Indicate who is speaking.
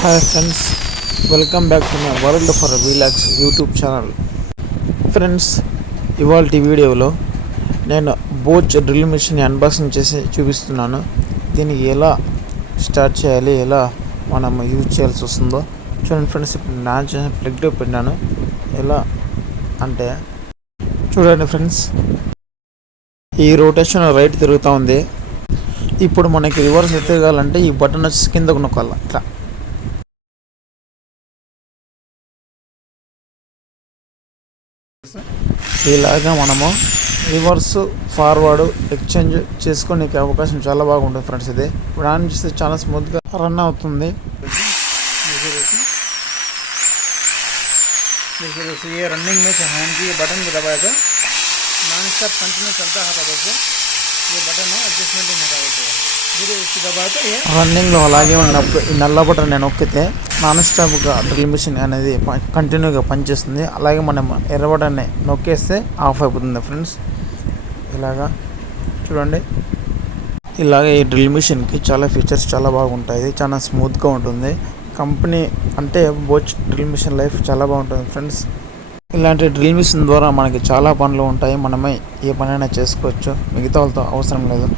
Speaker 1: Hi friends welcome back to my world for వీలాక్స్ YouTube channel friends ఇవాళ వీడియోలో నేను బోచ్ drill machine unboxing చేసి చూపిస్తున్నాను. దీనికి ఎలా స్టార్ట్ చేయాలి ఎలా మనం యూజ్ చేయాల్సి వస్తుందో చూడండి ఫ్రెండ్స్ ఇప్పుడు నా చేసిన ప్లగ్ పెట్టాను ఎలా అంటే చూడండి ఫ్రెండ్స్ ఈ రొటేషన్ రైట్ తిరుగుతూ ఉంది. ఇప్పుడు మనకి రివర్స్ తిరగాలంటే ఈ బటన్ వచ్చి కిందకు నొక్కాలి. అట్లా. ఇలాగా మనము రివర్స్ ఫార్వర్డ్ ఎక్స్చేంజ్ చేసుకోనికి అవకాశం చాలా బాగుంటుంది ఫ్రెండ్స్ ఇది ఇప్పుడు ఆన్ చేస్తే చాలా స్మూత్గా రన్ అవుతుంది देखिए दोस्तों ये रनिंग में हैंड की ये बटन को दबाया था नॉन स्टॉप कंटिन्यू चलता है दोस्तों ये बटन है अडजस्टमेंट नहीं होता दोस्तों फिर इसको दबाया तो ये రన్నింగ్లో అలాగే ఉన్నప్పుడు ఈ నల్ల బటన్ నేను నొక్కితే నాన్ స్టాప్గా డ్రిల్ మిషన్ అనేది ప- కంటిన్యూగా పనిచేస్తుంది. అలాగే మనం ఎర్ర నొక్కేస్తే ఆఫ్ అయిపోతుంది ఫ్రెండ్స్. ఇలాగా చూడండి. ఇలాగే ఈ డ్రిల్ మిషన్కి చాలా ఫీచర్స్ చాలా బాగుంటాయి. చాలా స్మూత్గా ఉంటుంది. కంపెనీ అంటే బోచ్ డ్రిల్ మిషన్ లైఫ్ చాలా బాగుంటుంది ఫ్రెండ్స్. ఇలాంటి డ్రిల్ మిషన్ ద్వారా మనకి చాలా పనులు ఉంటాయి. మనమే ఏ పనైనా చేసుకోవచ్చు. మిగతా వాళ్ళతో అవసరం లేదు.